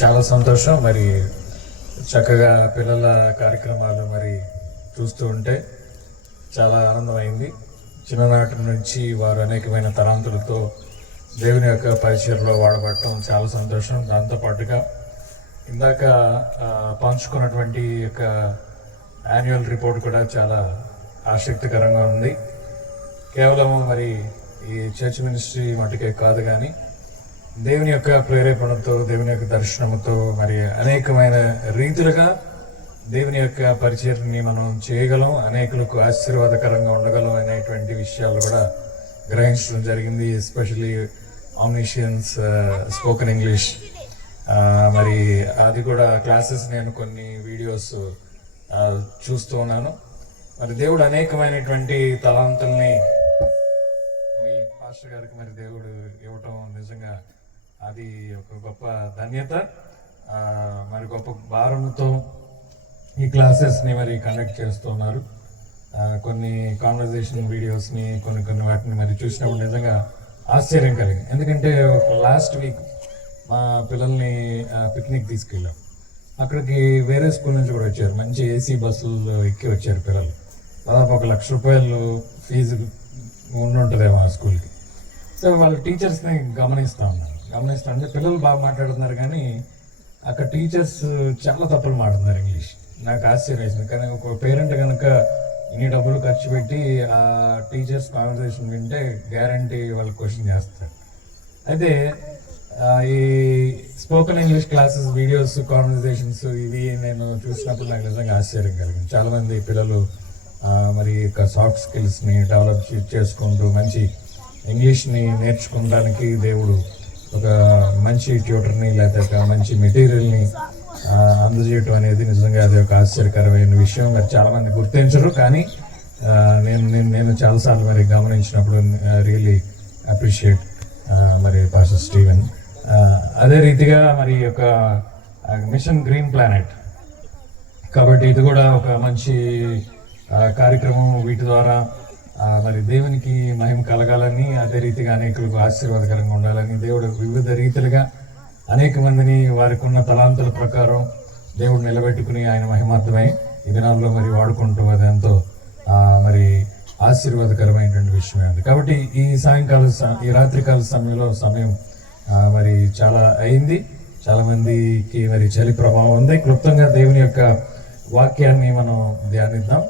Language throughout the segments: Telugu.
చాలా సంతోషం. మరి చక్కగా పిల్లల కార్యక్రమాలు మరి చూస్తూ ఉంటే చాలా ఆనందమైంది. చిన్ననాటి నుంచి వారు అనేకమైన తలాంతులతో దేవుని యొక్క పరిచయలో వాడబడటం చాలా సంతోషం. దాంతోపాటుగా ఇందాక పంచుకున్నటువంటి యొక్క యాన్యువల్ రిపోర్ట్ కూడా చాలా ఆసక్తికరంగా ఉంది. కేవలం మరి ఈ చర్చ్ మినిస్ట్రీ మటుకే కాదు, కానీ దేవుని యొక్క ప్రేరేపణతో, దేవుని యొక్క దర్శనంతో మరి అనేకమైన రీతులుగా దేవుని యొక్క పరిచయాన్ని మనం చేయగలం, అనేకులకు ఆశీర్వాదకరంగా ఉండగలం అనేటువంటి విషయాలు కూడా గ్రహించడం జరిగింది. ఎస్పెషలీ ఆమ్నిషియన్స్ స్పోకెన్ ఇంగ్లీష్, మరి అది కూడా క్లాసెస్ నేను కొన్ని వీడియోస్ చూస్తూ ఉన్నాను. మరి దేవుడు అనేకమైనటువంటి తలాంతుల్ని మీ పాస్టర్ గారికి మరి దేవుడు ఇవ్వటం నిజంగా అది ఒక గొప్ప ధన్యత. మరి గొప్ప భారంతో ఈ క్లాసెస్ని మరి కండక్ట్ చేస్తున్నారు. కొన్ని కాన్వర్జేషన్ వీడియోస్ని కొన్ని వాటిని మరి చూసినప్పుడు నిజంగా ఆశ్చర్యం కలిగింది. ఎందుకంటే లాస్ట్ వీక్ మా పిల్లల్ని పిక్నిక్ తీసుకెళ్ళాం. అక్కడికి వేరే స్కూల్ నుంచి కూడా వచ్చారు. మంచి ఏసీ బస్సులు ఎక్కి వచ్చారు పిల్లలు. దాదాపు ₹1,00,000 ఫీజు ఉండుంటుందేమో ఆ స్కూల్కి. సో వాళ్ళ టీచర్స్ని గమనిస్తాను పిల్లలు బాగా మాట్లాడుతున్నారు, కానీ అక్కడ టీచర్స్ చాలా తప్పులు మాట్లాడుతున్నారు ఇంగ్లీష్. నాకు ఆశ్చర్యం వేసింది. కానీ ఒక పేరెంట్ కనుక ఇన్ని డబ్బులు ఖర్చు పెట్టి ఆ టీచర్స్ కాన్వర్సేషన్ వింటే గ్యారంటీ వాళ్ళు క్వశ్చన్ చేస్తారు. అయితే ఈ spoken English classes videos, conversations ఇవి నేను చూసినప్పుడు నాకు నిజంగా ఆశ్చర్యం కలిగింది. చాలామంది పిల్లలు మరి సాఫ్ట్ స్కిల్స్ని డెవలప్ చేసుకుంటూ మంచి ఇంగ్లీష్ని నేర్చుకోవడానికి దేవుడు ఒక మంచి ట్యూటర్ని లేదా మంచి మెటీరియల్ని అందజేయటం అనేది నిజంగా అది ఒక ఆశ్చర్యకరమైన విషయం. మరి చాలామంది గుర్తించరు, కానీ నేను చాలాసార్లు మరి గమనించినప్పుడు రియల్లీ అప్రిషియేట్ మరి పాస్టర్ స్టీవెన్. అదే రీతిగా మరి యొక్క మిషన్ గ్రీన్ ప్లానెట్, కాబట్టి ఇది కూడా ఒక మంచి కార్యక్రమం. వీటి ద్వారా మరి దేవునికి మహిమ కలగాలని, అదే రీతిగా అనేకులకు ఆశీర్వాదకరంగా ఉండాలని దేవుడు వివిధ రీతిలుగా అనేక మందిని వారికి ఉన్న తలాంతుల ప్రకారం దేవుడు నిలబెట్టుకుని ఆయన మహిమార్థమై ఈ దినాల్లో మరి వాడుకుంటూ అది ఎంతో మరి ఆశీర్వాదకరమైనటువంటి విషయమే ఉంది. కాబట్టి ఈ రాత్రికాల సమయం మరి చాలా అయింది. చాలా మందికి మరి చలి ప్రభావం ఉంది. క్లుప్తంగా దేవుని యొక్క వాక్యాన్ని మనం ధ్యానిద్దాం.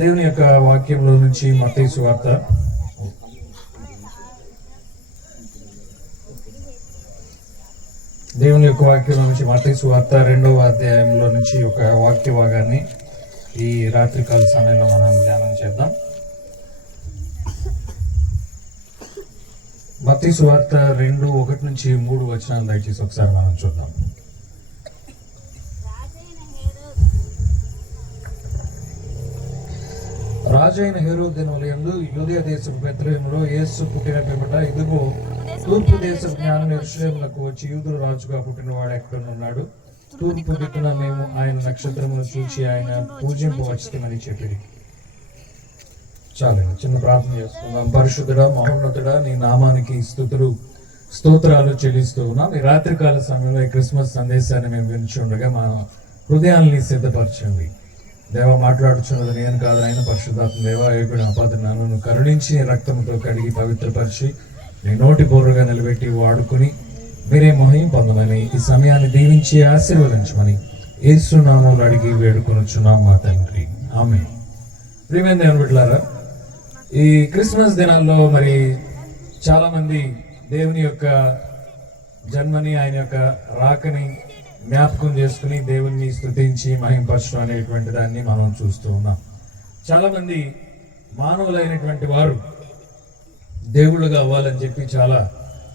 దేవుని యొక్క వాక్యంలో నుంచి మత్తయి సువార్త 2వ అధ్యాయంలో నుంచి ఒక వాక్య భాగాన్ని ఈ రాత్రికాల సమయంలో మనం ధ్యానం చేద్దాం. మత్తయి సువార్త 2:1-3 వచనాలు దయచేసి ఒకసారి మనం చూద్దాం. రాజైన హేరోదు దినములందు యూదయ దేశపు బెత్లెహేములో యేసు పుట్టిన పిమ్మట, ఇదిగో తూర్పు దేశపు జ్ఞానం యెరూషలేమునకు వచ్చి, యూదుల రాజుగా పుట్టినవాడు ఎక్కడున్నాడు? తూర్పు దిక్కున మేము ఆయన నక్షత్రమును చూచి ఆయన పూజింపవచ్చుమని చెప్పిరి. చాలండి, చిన్న ప్రార్థన చేసుకుందాం. పరిశుద్ధుడా, మహోన్నతుడా, నీ నామానికి స్తోత్రాలు చెల్లిస్తూ ఉన్నాం. ఈ రాత్రికాల సమయంలో ఈ క్రిస్మస్ సందేశాన్ని మేము వినిచుండగా మా హృదయాల్ని సిద్ధపరచండి. దేవ, మాట్లాడుచున్నది నేను కాదు, ఆయన పరిశుద్ధాత్మ దేవ అయిపోయిన అపాత్ర నన్ను కరుణించి రక్తంతో కడిగి పవిత్రపరిచి నీ నోటి బోరుగా నిలబెట్టి వాడుకుని మీరే మహిమ పొందమని, ఈ సమయాన్ని దీవించి ఆశీర్వదించమని యేసు నామములో అడిగి వేడుకొనుచున్నాం మా తండ్రి, ఆమేన్. ప్రియమైన దేవుని బిడ్డలారా, ఈ క్రిస్మస్ దినాల్లో మరి చాలా మంది దేవుని యొక్క జన్మని, ఆయన యొక్క రాకని జ్ఞాపకం చేసుకుని దేవుణ్ణి స్తుతించి మహింపరచడం అనేటువంటి దాన్ని మనం చూస్తూ ఉన్నాం. చాలా మంది మానవులైనటువంటి వారు దేవుళ్ళుగా అవ్వాలని చెప్పి చాలా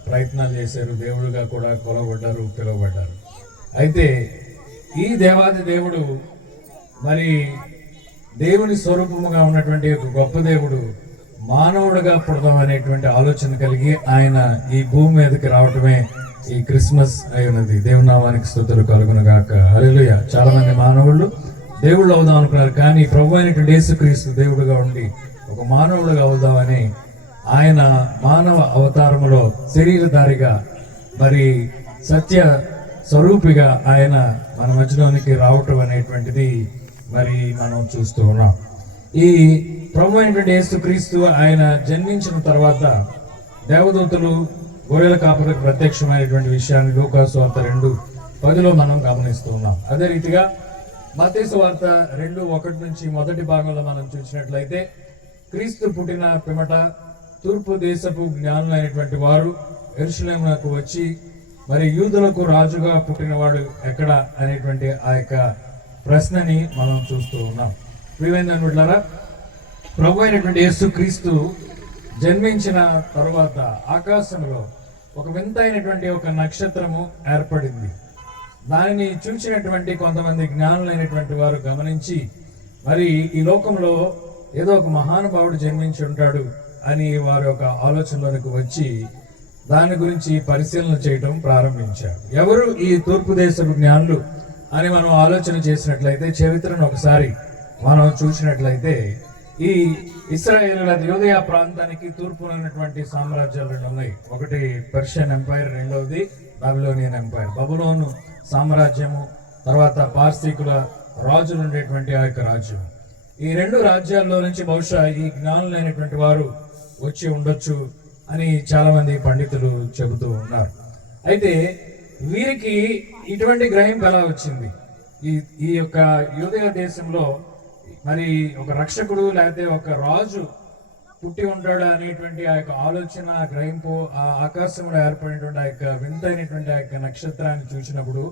ప్రయత్నాలు చేశారు. దేవుళ్ళుగా కూడా కొలవబడ్డారు, పిలువబడ్డారు. అయితే ఈ దేవాది దేవుడు మరి దేవుని స్వరూపముగా ఉన్నటువంటి ఒక గొప్ప దేవుడు మానవుడిగా పుడదాం అనేటువంటి ఆలోచన కలిగి ఆయన ఈ భూమి మీదకి రావటమే ఈ క్రిస్మస్ అయి ఉన్నది. దేవుని నామానికి స్తుతులు కలుగునుగాక. హల్లెలూయా. చాలా మంది మానవుళ్ళు దేవుళ్ళు అవుదాం అనుకున్నారు, కానీ ప్రభు అయినటువంటి యేసుక్రీస్తు దేవుడుగా ఉండి ఒక మానవుడుగా అవుదామని ఆయన మానవ అవతారములో శరీరధారిగా మరి సత్య స్వరూపిగా ఆయన మన మధ్యలోనికి రావటం అనేటువంటిది మరి మనం చూస్తూ ఉన్నాం. ఈ ప్రభు అయినటువంటి యేసుక్రీస్తు ఆయన జన్మించిన తర్వాత దేవదూతలు గొర్రెల కాపరికి ప్రత్యక్షమైనటువంటి విషయాన్ని లూకా సువార్త 2:10 మనం గమనిస్తూ ఉన్నాం. అదే రీతిగా మత్తయి సువార్త 2:1 నుంచి మొదటి భాగంలో మనం చూసినట్లయితే క్రీస్తు పుట్టిన పిమ్మట తూర్పు దేశపు జ్ఞానులైనటువంటి వారు యెరూషలేమునకు వచ్చి మరి యూదులకు రాజుగా పుట్టినవాడు ఎక్కడ అనేటువంటి ఆ యొక్క ప్రశ్నని మనం చూస్తూ ఉన్నాం. ప్రియమైనటువంటి ప్రభు అయినటువంటి యేసుక్రీస్తు జన్మించిన తరువాత ఆకాశంలో ఒక వింతైనటువంటి ఒక నక్షత్రము ఏర్పడింది. దానిని చూసినటువంటి కొంతమంది జ్ఞానులైనటువంటి వారు గమనించి మరి ఈ లోకంలో ఏదో ఒక మహానుభావుడు జన్మించి ఉంటాడు అని వారి యొక్క ఆలోచనలోనికి వచ్చి దాని గురించి పరిశీలన చేయడం ప్రారంభించారు. ఎవరు ఈ తూర్పు దేశపు జ్ఞానులు అని మనం ఆలోచన చేసినట్లయితే చరిత్రను ఒకసారి మనం చూసినట్లయితే ఈ ఇశ్రాయేలుల యూదయ ప్రాంతానికి తూర్పున ఉన్నటువంటి సామ్రాజ్యాలు రెండు ఉన్నాయి. ఒకటి పర్షియన్ ఎంపైర్, రెండవది బాబిలోనియన్ ఎంపైర్. బబులోను సామ్రాజ్యము, తర్వాత పార్సీకుల రాజులు ఉండేటువంటి ఆ యొక్క రాజ్యం. ఈ రెండు రాజ్యాల్లో నుంచి బహుశా ఈ జ్ఞానులైనటువంటి వారు వచ్చి ఉండొచ్చు అని చాలా మంది పండితులు చెబుతూ ఉన్నారు. అయితే వీరికి ఇటువంటి గ్రహింపు ఎలా వచ్చింది? ఈ యొక్క యూదయ దేశంలో మరి ఒక రక్షకుడు లేకపోతే ఒక రాజు పుట్టి ఉంటాడు అనేటువంటి ఆ యొక్క ఆలోచన, గ్రహింపు ఆ ఆకాశంలో ఏర్పడినటువంటి ఆ యొక్క వింతైనటువంటి ఆ యొక్క నక్షత్రాన్ని చూసినప్పుడు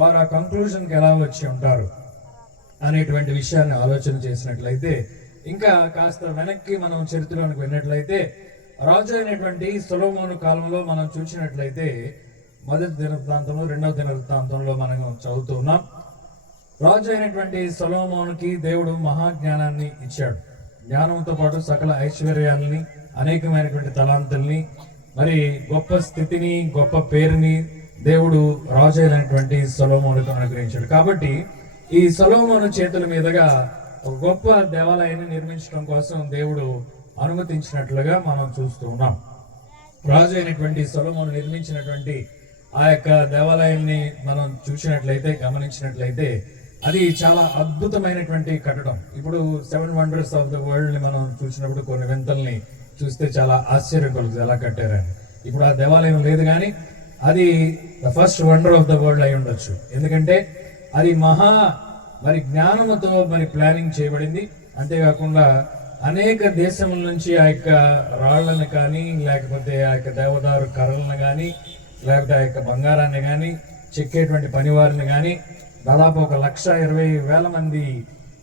వారు ఆ కంక్లూజన్కి ఎలా వచ్చి ఉంటారు అనేటువంటి విషయాన్ని ఆలోచన చేసినట్లయితే, ఇంకా కాస్త వెనక్కి మనం చరిత్రలోనికి వెళ్ళినట్లయితే రాజు అయినటువంటి సొలొమోను కాలంలో మనం చూసినట్లయితే మొదటి దినవృత్తాంతంలో, రెండవ దినవృత్తాంతంలో మనం చదువుతున్నాం. రాజు అయినటువంటి సొలొమోనుకి దేవుడు మహాజ్ఞానాన్ని ఇచ్చాడు. జ్ఞానంతో పాటు సకల ఐశ్వర్యాలని, అనేకమైనటువంటి తలాంతుల్ని, మరి గొప్ప స్థితిని, గొప్ప పేరుని దేవుడు రాజు అయినటువంటి సొలొమోనుకు అనుగ్రహించాడు. కాబట్టి ఈ సొలొమోను చేతుల మీదుగా ఒక గొప్ప దేవాలయాన్ని నిర్మించడం కోసం దేవుడు అనుమతించినట్లుగా మనం చూస్తూ ఉన్నాం. రాజు అయినటువంటి సొలొమోను నిర్మించినటువంటి ఆ యొక్క దేవాలయాన్ని మనం చూసినట్లయితే, గమనించినట్లయితే అది చాలా అద్భుతమైనటువంటి కట్టడం. ఇప్పుడు 7 వండర్స్ ఆఫ్ ద వరల్డ్ ని మనం చూసినప్పుడు కొన్ని వింతల్ని చూస్తే చాలా ఆశ్చర్యం కలుగుతుంది ఎలా కట్టారని. ఇప్పుడు ఆ దేవాలయం లేదు, కానీ అది the first wonder of the world అయి ఉండొచ్చు. ఎందుకంటే అది మరి జ్ఞానముతో మరి ప్లానింగ్ చేయబడింది. అంతేకాకుండా అనేక దేశముల నుంచి ఆ యొక్క రాళ్లను కానీ, లేకపోతే ఆ యొక్క దేవదారు కర్రలను కానీ, లేకపోతే ఆ యొక్క బంగారాన్ని కానీ, చెక్కేటువంటి పనివారిని కానీ దాదాపు 1,20,000 మంది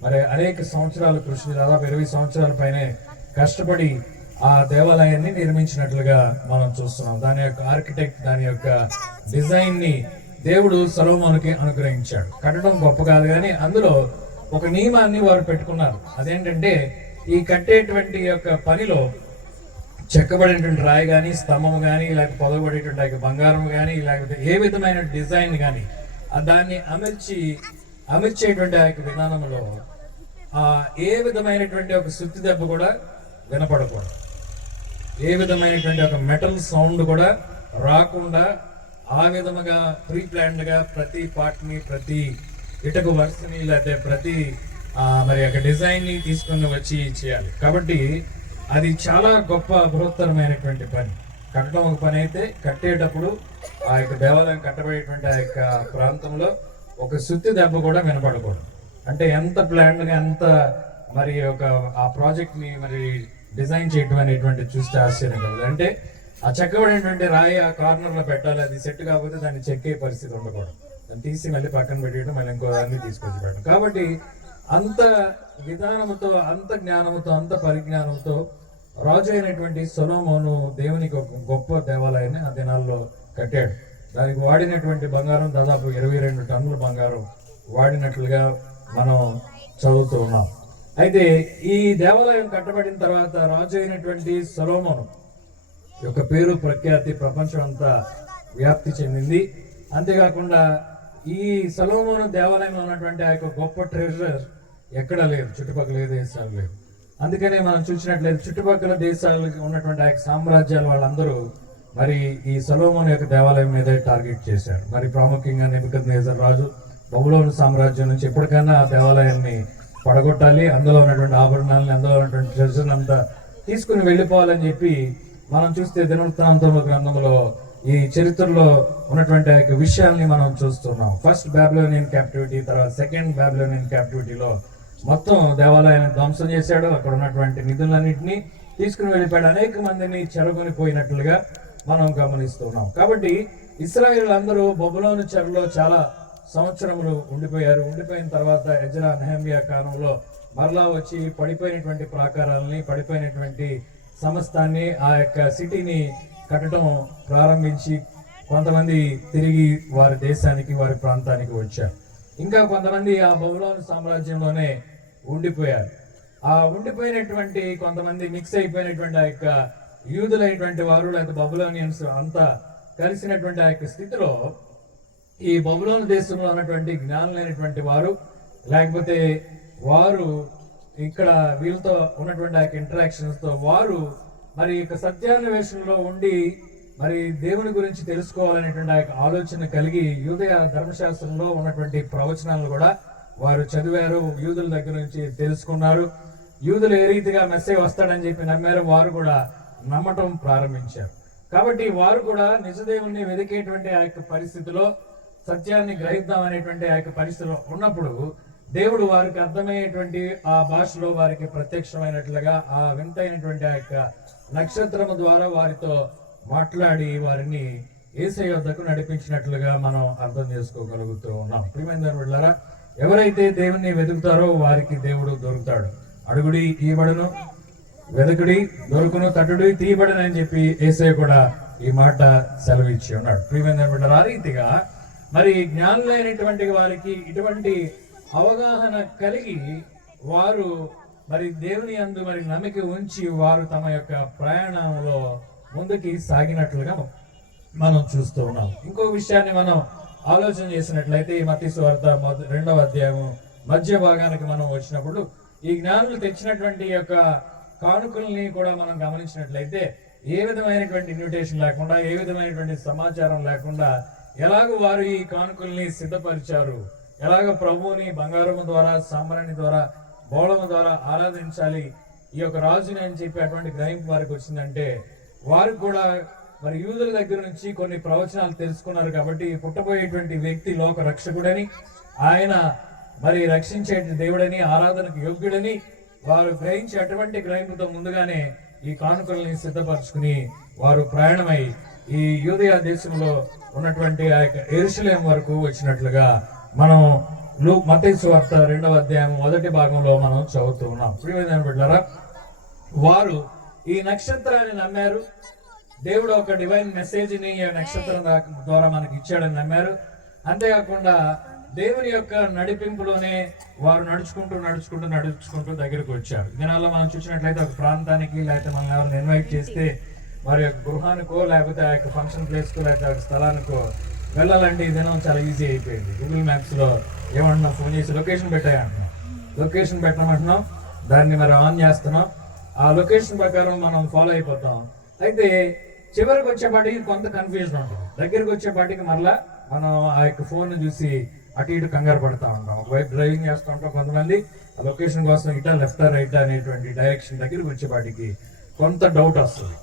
మరి అనేక సంవత్సరాలు కృషి, దాదాపు 20 సంవత్సరాల పైనే కష్టపడి ఆ దేవాలయాన్ని నిర్మించినట్లుగా మనం చూస్తున్నాం. దాని యొక్క ఆర్కిటెక్ట్, దాని యొక్క డిజైన్ ని దేవుడు సొలొమోనుకి అనుగ్రహించాడు. కట్టడం గొప్ప కాదు, కానీ అందులో ఒక నియమాన్ని వారు పెట్టుకున్నారు. అదేంటంటే ఈ కట్టేటువంటి యొక్క పనిలో చెక్కబడినటువంటి రాయి కానీ, స్తంభం కానీ, లేకపోతే పొదగబడేటువంటి బంగారం కానీ, లేకపోతే ఏ విధమైన డిజైన్ కానీ దాన్ని అమర్చేటువంటి ఆ యొక్క విధానంలో ఏ విధమైనటువంటి ఒక సుత్తి దెబ్బ కూడా వినపడకూడదు, ఏ విధమైనటువంటి ఒక మెటల్ సౌండ్ కూడా రాకుండా ఆ విధముగా ప్రీ ప్లాన్డ్ గా ప్రతి పార్ట్ని, ప్రతి ఇటుక వరుసని, లేకపోతే ప్రతి మరి యొక్క డిజైన్ ని తీసుకుని వచ్చి చేయాలి. కాబట్టి అది చాలా గొప్ప బృహత్తరమైనటువంటి పని. కట్టడం ఒక పని అయితే, కట్టేటప్పుడు ఆ యొక్క దేవాలయం కట్టబడేటువంటి ఆ యొక్క ప్రాంతంలో ఒక సుత్తి దెబ్బ కూడా వినపడకూడదు. అంటే ఎంత ప్లాన్డ్ గా, ఎంత మరి ఒక ఆ ప్రాజెక్ట్ ని మరి డిజైన్ చేయడం అనేటువంటి చూస్తే ఆశ్చర్యం కలదు. అంటే ఆ చెక్కబడినటువంటి రాయి ఆ కార్నర్ లో పెట్టాలి, అది సెట్ కాకపోతే దాన్ని చెక్కే పరిస్థితి ఉండకూడదు. దాన్ని తీసి మళ్ళీ పక్కన పెట్టడం, మళ్ళీ ఇంకో దాన్ని తీసుకొచ్చి పెట్టడం. కాబట్టి అంత విధానంతో, అంత జ్ఞానంతో, అంత పరిజ్ఞానంతో రాజు అయినటువంటి సొలొమోను దేవునికి ఒక గొప్ప దేవాలయాన్ని ఆ దినాల్లో కట్టాడు. దానికి వాడినటువంటి బంగారం దాదాపు 22 టన్నుల బంగారం వాడినట్లుగా మనం చదువుతూ ఉన్నాం. అయితే ఈ దేవాలయం కట్టబడిన తర్వాత రాజు అయినటువంటి సొలొమోను యొక్క పేరు, ప్రఖ్యాతి ప్రపంచం అంతా వ్యాప్తి చెందింది. అంతేకాకుండా ఈ సొలొమోను దేవాలయంలో ఉన్నటువంటి ఆ యొక్క గొప్ప ట్రెజర్ ఎక్కడ లేదు, చుట్టుపక్కల ఏ దేశాలు లేదు. అందుకనే మనం చూసినట్లయితే చుట్టుపక్కల దేశాలకు ఉన్నటువంటి ఆ యొక్క సామ్రాజ్యాలు వాళ్ళందరూ మరి ఈ సొలొమోను యొక్క దేవాలయం మీద టార్గెట్ చేశారు. మరి ప్రాముఖ్యంగా నెబుకద్నెజర్ రాజు బబులోను సామ్రాజ్యం నుంచి ఎప్పటికైనా ఆ దేవాలయాన్ని పడగొట్టాలి, అందులో ఉన్నటువంటి ఆభరణాలని, అందులో ఉన్నటువంటి ట్రెజర్ అంతా తీసుకుని వెళ్ళిపోవాలని చెప్పి మనం చూస్తే దినవృత్తాంతముల గ్రంథంలో ఈ చరిత్రలో ఉన్నటువంటి ఆ యొక్క విషయాల్ని మనం చూస్తున్నాం. ఫస్ట్ బాబిలోనియన్ క్యాప్టివిటీ, తర్వాత సెకండ్ బాబిలోనియన్ క్యాప్టివిటీలో మొత్తం దేవాలయాన్ని ధ్వంసం చేశాడు. అక్కడ ఉన్నటువంటి నిధులన్నింటినీ తీసుకుని వెళ్ళిపోయాడు. అనేక మందిని చెరగొని పోయినట్లుగా మనం గమనిస్తున్నాం. కాబట్టి ఇశ్రాయేలు అందరూ బబులోను చెరలో చాలా సంవత్సరములు ఉండిపోయారు. ఉండిపోయిన తర్వాత ఎజ్రా నెహెమ్యా కాలంలో మరలా వచ్చి పడిపోయినటువంటి ప్రాకారాలని, పడిపోయినటువంటి సమస్తాన్ని, ఆ యొక్క సిటీని కట్టడం ప్రారంభించి కొంతమంది తిరిగి వారి దేశానికి, వారి ప్రాంతానికి వచ్చారు. ఇంకా కొంతమంది ఆ బబులోను సామ్రాజ్యంలోనే ఉండిపోయారు. ఆ ఉండిపోయినటువంటి కొంతమంది మిక్స్ అయిపోయినటువంటి ఆ యొక్క యూదులైనటువంటి వారు లేదా బబులోనియన్స్ అంతా కలిసినటువంటి ఆ యొక్క స్థితిలో ఈ బబులోను దేశంలో ఉన్నటువంటి జ్ఞానులైనటువంటి వారు, లేకపోతే వారు ఇక్కడ వీళ్ళతో ఉన్నటువంటి ఆ యొక్క ఇంటరాక్షన్స్ తో వారు మరి యొక్క సత్యాన్వేషణలో ఉండి మరి దేవుని గురించి తెలుసుకోవాలనేటువంటి ఆ యొక్క ఆలోచన కలిగి యూదయ ధర్మశాస్త్రంలో ఉన్నటువంటి ప్రవచనాలను కూడా వారు చదివారు, యూదుల దగ్గర నుంచి తెలుసుకున్నారు. యూదులు ఏ రీతిగా మెస్సే వస్తాడని చెప్పి నమ్మారు, వారు కూడా నమ్మటం ప్రారంభించారు. కాబట్టి వారు కూడా నిజదేవుణ్ణి వెతికేటువంటి ఆ యొక్క పరిస్థితిలో, సత్యాన్ని గ్రహిద్దాం అనేటువంటి ఆ యొక్క పరిస్థితిలో ఉన్నప్పుడు దేవుడు వారికి అర్థమయ్యేటువంటి ఆ భాషలో వారికి ప్రత్యక్షమైనట్లుగా ఆ వింతైనటువంటి ఆ యొక్క నక్షత్రము ద్వారా వారితో మాట్లాడి వారిని యేసయ్య వద్దకు నడిపించినట్లుగా మనం అర్థం చేసుకోగలుగుతూ ఉన్నాం. ప్రియమైన బిడ్డలారా, ఎవరైతే దేవుణ్ణి వెతుకుతారో వారికి దేవుడు దొరుకుతాడు. అడుగుడి తీయబడును, వెతుకుడి దొరుకును, తట్టుడి తీయబడును అని చెప్పి యేసయ్య కూడా ఈ మాట సెలవిచ్చి ఉన్నాడు. ప్రియమైన బిడ్డలారా, ఆ రీతిగా మరి జ్ఞానులైనటువంటి వారికి ఇటువంటి అవగాహన కలిగి వారు మరి దేవుని యందు మరి నమ్మిక ఉంచి వారు తమ యొక్క ప్రయాణంలో ముందుకి సాగినట్లుగా మనం చూస్తూ ఉన్నాం. ఇంకో విషయాన్ని మనం ఆలోచన చేసినట్లయితే ఈ మత్తయి సువార్త 2వ అధ్యాయము మధ్య భాగానికి మనం వచ్చినప్పుడు ఈ జ్ఞానులు తెచ్చినటువంటి యొక్క కానుకల్ని కూడా మనం గమనించినట్లయితే ఏ విధమైనటువంటి ఇన్విటేషన్ లేకుండా, ఏ విధమైనటువంటి సమాచారం లేకుండా ఎలాగో వారు ఈ కానుకల్ని సిద్ధపరిచారు, ఎలాగ ప్రభువుని బంగారము ద్వారా, సాంబ్రాణి ద్వారా, బోళము ద్వారా ఆరాధించాలి ఈ యొక్క రాజుని అని చెప్పి అటువంటి గ్రహింపు వారికి వచ్చిందంటే వారు కూడా మరి యూదుల దగ్గర నుంచి కొన్ని ప్రవచనాలు తెలుసుకున్నారు. కాబట్టి పుట్టబోయేటువంటి వ్యక్తి లోక రక్షకుడని, ఆయన మరి రక్షించే దేవుడని, ఆరాధనకు యోగ్యుడని వారు గ్రహించి అటువంటి గ్రహింపుతో ముందుగానే ఈ కానుకల్ని సిద్ధపరచుకుని వారు ప్రయాణమై ఈ యూదయ దేశంలో ఉన్నటువంటి ఆ యొక్క యెరూషలేం వరకు వచ్చినట్లుగా మనం మత్తయి సువార్త 2వ అధ్యాయం 1వ భాగంలో మనం చదువుతూ ఉన్నాం. ప్రియమైన బిడ్డలారా, వారు ఈ నక్షత్రాన్ని నమ్మారు. దేవుడు ఒక డివైన్ మెసేజ్ ని ఈ నక్షత్రం ద్వారా మనకి ఇచ్చాడని నమ్మారు. అంతేకాకుండా దేవుని యొక్క నడిపింపులోనే వారు నడుచుకుంటూ దగ్గరకు వచ్చారు. దినాల్లో మనం చూసినట్లయితే ఒక ప్రాంతానికి, లేకపోతే మనం ఎవరిని ఇన్వైట్ చేస్తే వారి యొక్క గృహానికో, లేకపోతే ఆ యొక్క ఫంక్షన్ ప్లేస్కో, లేకపోతే ఆ స్థలానికో వెళ్ళాలంటే ఈ దినం చాలా ఈజీ అయిపోయింది. గూగుల్ మ్యాప్స్ లో ఏమంటున్నాం, ఫోన్ చేసి లొకేషన్ పెట్టాయంటున్నాం, లొకేషన్ పెట్టమంటున్నాం, దాన్ని మరి ఆన్ చేస్తున్నాం, ఆ లొకేషన్ ప్రకారం మనం ఫాలో అయిపోతాం. అయితే చివరికి వచ్చేపాటికి కొంత కన్ఫ్యూజన్ ఉంటుంది. దగ్గరికి వచ్చేపాటికి మరలా మనం ఆ యొక్క ఫోన్ చూసి అటు ఇటు కంగారు పడతా ఉంటాం. ఒకవైపు డ్రైవింగ్ చేస్తూ ఉంటాం, కొంతమంది ఆ లొకేషన్ కోసం ఇటా లెఫ్టా రైటా అనేటువంటి డైరెక్షన్ దగ్గరికి వచ్చేపాటికి కొంత డౌట్ వస్తుంది.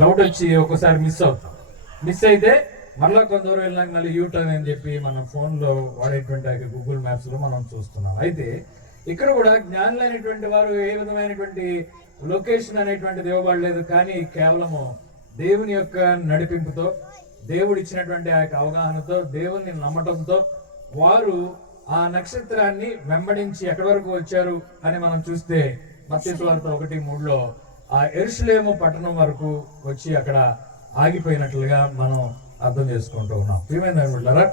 డౌట్ వచ్చి ఒక్కోసారి మిస్ అవుతాం. మిస్ అయితే మరలా కొంత దూరం వెళ్ళినాక మళ్ళీ యూటర్న్ అని చెప్పి మన ఫోన్లో వాడేటువంటి గూగుల్ మ్యాప్స్ లో మనం చూస్తున్నాం. అయితే ఇక్కడ కూడా జ్ఞానులైనటువంటి వారు ఏ విధమైనటువంటి లొకేషన్ అనేటువంటిది ఇవ్వబడలేదు, కానీ కేవలము దేవుని యొక్క నడిపింపుతో, దేవుడు ఇచ్చినటువంటి ఆ యొక్క అవగాహనతో, దేవుని నమ్మటంతో వారు ఆ నక్షత్రాన్ని వెంబడించి ఎక్కడి వరకు వచ్చారు అని మనం చూస్తే మత్తయి సువార్త 1:3లో ఆ యెరూషలేము పట్టణం వరకు వచ్చి అక్కడ ఆగిపోయినట్లుగా మనం అర్థం చేసుకుంటూ ఉన్నాం. ప్రియమైన బిడ్డలారా,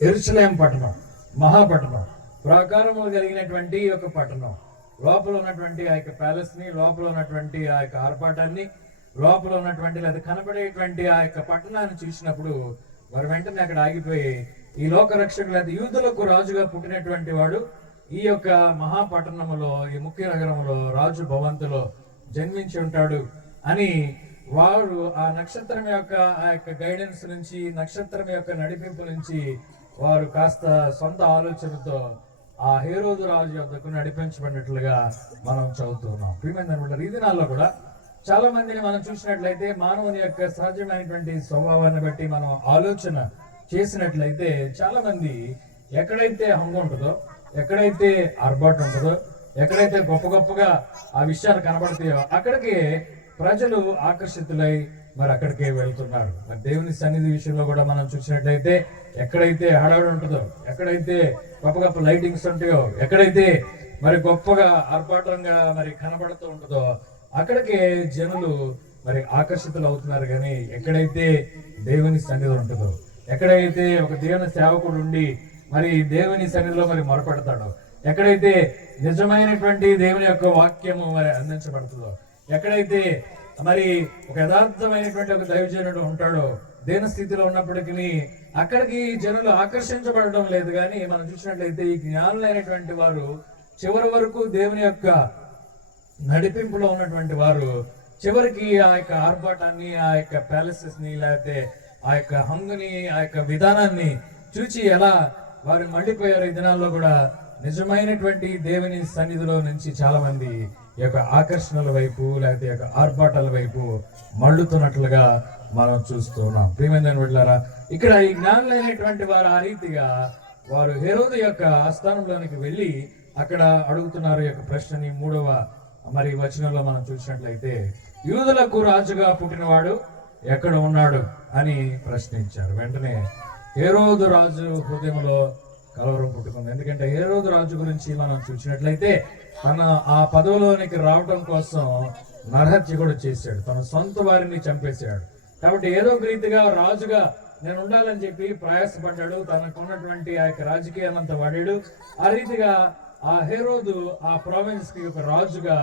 యెరూషలేము పట్టణం మహాపట్టణం, ప్రాకారములు కలిగినటువంటి ఒక పట్టణం, లోపల ఉన్నటువంటి ఆ యొక్క ప్యాలెస్ ని, లోపల ఉన్నటువంటి ఆ యొక్క ఆర్పాటాన్ని, లోపల ఉన్నటువంటి లేదా కనబడేటువంటి ఆ యొక్క పట్టణాన్ని చూసినప్పుడు వారు వెంటనే అక్కడ ఆగిపోయి ఈ లోక రక్షకులు లేదా యూదులకు రాజుగా పుట్టినటువంటి వాడు ఈ యొక్క మహాపట్టణములో, ఈ ముఖ్య నగరంలో, రాజు భవంతులో జన్మించి ఉంటాడు అని వారు ఆ నక్షత్రం యొక్క ఆ యొక్క గైడెన్స్ నుంచి, నక్షత్రం యొక్క నడిపింపు నుంచి వారు కాస్త సొంత ఆలోచనతో ఆ హేరోదు రాజు యొద్దకు నడిపించబడినట్లుగా మనం చదువుతున్నాం. ప్రియమైన ఈ దినాల్లో కూడా చాలా మందిని మనం చూసినట్లయితే మానవుని యొక్క సహజమైనటువంటి స్వభావాన్ని బట్టి మనం ఆలోచన చేసినట్లయితే చాలా మంది ఎక్కడైతే హంగు ఉంటుందో, ఎక్కడైతే ఆర్భాటం ఉంటుందో, ఎక్కడైతే గొప్ప గొప్పగా ఆ విషయాలు కనబడతాయో అక్కడికి ప్రజలు ఆకర్షితులై మరి అక్కడికే వెళ్తున్నారు. మరి దేవుని సన్నిధి విషయంలో కూడా మనం చూసినట్లయితే ఎక్కడైతే హడావుడి ఉంటుందో, ఎక్కడైతే గొప్ప గొప్ప లైటింగ్స్ ఉంటాయో, ఎక్కడైతే మరి గొప్పగా ఆర్భాటంగా మరి కనబడుతూ ఉంటుందో అక్కడికే జనులు మరి ఆకర్షితులు అవుతున్నారు. కానీ ఎక్కడైతే దేవుని సన్నిధి ఉంటుందో, ఎక్కడైతే ఒక దేవుని సేవకుడు ఉండి మరి దేవుని సన్నిధిలో మరి మొరపెడతాడో, ఎక్కడైతే నిజమైనటువంటి దేవుని యొక్క వాక్యము మరి అందించబడుతుందో, ఎక్కడైతే మరి ఒక యథార్థమైనటువంటి ఒక దైవజనుడు ఉంటాడో, దేని స్థితిలో ఉన్నప్పటికీ అక్కడికి జనులు ఆకర్షించబడడం లేదు. కానీ మనం చూసినట్లయితే ఈ జ్ఞానులైనటువంటి వారు చివరి వరకు దేవుని యొక్క నడిపింపులో ఉన్నటువంటి వారు చివరికి ఆ యొక్క ఆర్భాటాన్ని, ఆ యొక్క ప్యాలెసెస్ ని, లేకపోతే ఆ యొక్క హంగుని, ఆ యొక్క విధానాన్ని చూచి ఎలా వారు మండిపోయారు. ఈ దినాల్లో కూడా నిజమైనటువంటి దేవుని సన్నిధిలో నుంచి చాలా మంది ఈ యొక్క ఆకర్షణల వైపు, లేకపోతే యొక్క ఆర్భాటాల వైపు మళ్ళుతున్నట్లుగా మనం చూస్తున్నాం. ప్రియమైన బిడ్డలారా, ఇక్కడ ఈ జ్ఞానులైనటువంటి వారు ఆ రీతిగా వారు హేరోదు యొక్క ఆస్థానంలోనికి వెళ్ళి అక్కడ అడుగుతున్నారు ఈ యొక్క ప్రశ్నని. 3వ మరి వచనంలో మనం చూసినట్లయితే, యూదులకు రాజుగా పుట్టినవాడు ఎక్కడ ఉన్నాడు అని ప్రశ్నించారు. వెంటనే హేరోదు రాజు హృదయంలో కలవరం పుట్టుకుంది. ఎందుకంటే హేరోదు రాజు గురించి మనం చూసినట్లయితే తన ఆ పదవిలోనికి రావడం కోసం నరహత్య కూడా చేశాడు, తన సొంత వారిని చంపేశాడు. కాబట్టి ఏదో ఒక రీతిగా రాజుగా నేను ఉండాలని చెప్పి ప్రయాసపడ్డాడు, తనకు ఉన్నటువంటి ఆ యొక్క రాజకీయాలంతా వాడాడు. ఆ రీతిగా ఆ హేరోదు ఆ ప్రావిన్స్ కి ఒక రాజుగా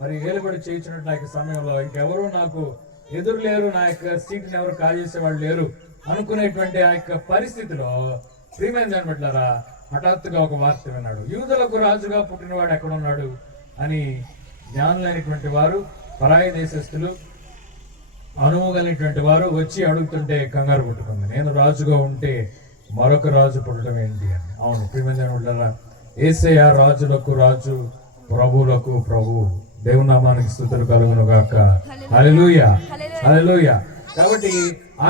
మరి ఏలుబడి చేయించినట్టు ఆ యొక్క సమయంలో ఇంకెవరు నాకు ఎదురు లేరు, నా యొక్క సీట్ని ఎవరు కాజేసే వాళ్ళు లేరు అనుకునేటువంటి ఆ యొక్క పరిస్థితిలో ప్రియమైన బిడ్డలారా, హఠాత్తుగా ఒక వార్త విన్నాడు. యూదులకు రాజుగా పుట్టినవాడు ఎక్కడ ఉన్నాడు అని జ్ఞానులైనటువంటి వారు, పరాయి దేశస్థులు, అనుమగలిగినటువంటి వారు వచ్చి అడుగుతుంటే కంగారు పుట్టుకుంది. నేను రాజుగా ఉంటే మరొక రాజు పుట్టడం ఏంటి అని. అవును ప్రియమైన బిడ్డలారా, యేసయ్య రాజులకు రాజు, ప్రభువులకు ప్రభువు. దేవుని నామానికి స్తుతులు కలుగును గాక. హల్లెలూయా, హల్లెలూయా. కాబట్టి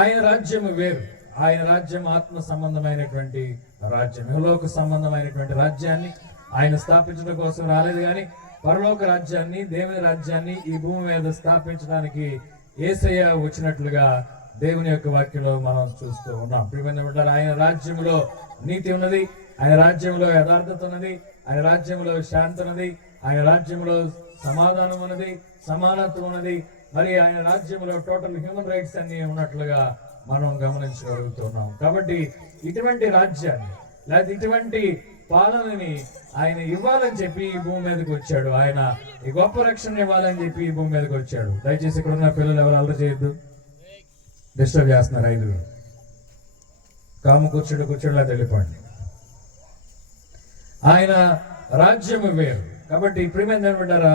ఆయన రాజ్యం వేరు. ఆయన రాజ్యం ఆత్మ సంబంధమైనటువంటి రాజ్యం, ఇహలోక సంబంధమైనటువంటి రాజ్యాన్ని ఆయన స్థాపించడం కోసం రాలేదు. కానీ పరలోక రాజ్యాన్ని, దేవుని రాజ్యాన్ని ఈ భూమి మీద స్థాపించడానికి యేసయ్య వచ్చినట్లుగా దేవుని యొక్క వాక్యంలో మనం చూస్తూ ఉన్నాం. ప్రియమైన బిడ్డలారా, ఆయన రాజ్యంలో నీతి ఉన్నది, ఆయన రాజ్యంలో యథార్థత ఉన్నది, ఆయన రాజ్యంలో శాంతి ఉన్నది, ఆయన రాజ్యంలో సమాధానం ఉన్నది, సమానత్వం ఉన్నది. మరి ఆయన రాజ్యంలో టోటల్ హ్యూమన్ రైట్స్ అన్ని ఉన్నట్లుగా మనం గమనించగలుగుతున్నాం. కాబట్టి ఇటువంటి రాజ్యాన్ని, లేదా ఇటువంటి పాలనని ఆయన ఇవ్వాలని చెప్పి ఈ భూమి మీదకి వచ్చాడు. ఆయన ఈ గొప్ప రక్షణ ఇవ్వాలని చెప్పి ఈ భూమి మీదకి వచ్చాడు. దయచేసి ఇక్కడ ఉన్న పిల్లలు ఎవరు అల్లరి చేయొద్దు, డిస్టర్బ్ చేస్తున్నారు. 5 కాము కూర్చోలా తెలిపండి. ఆయన రాజ్యం వేరు. కాబట్టి ప్రియమైన బిడ్డలారా,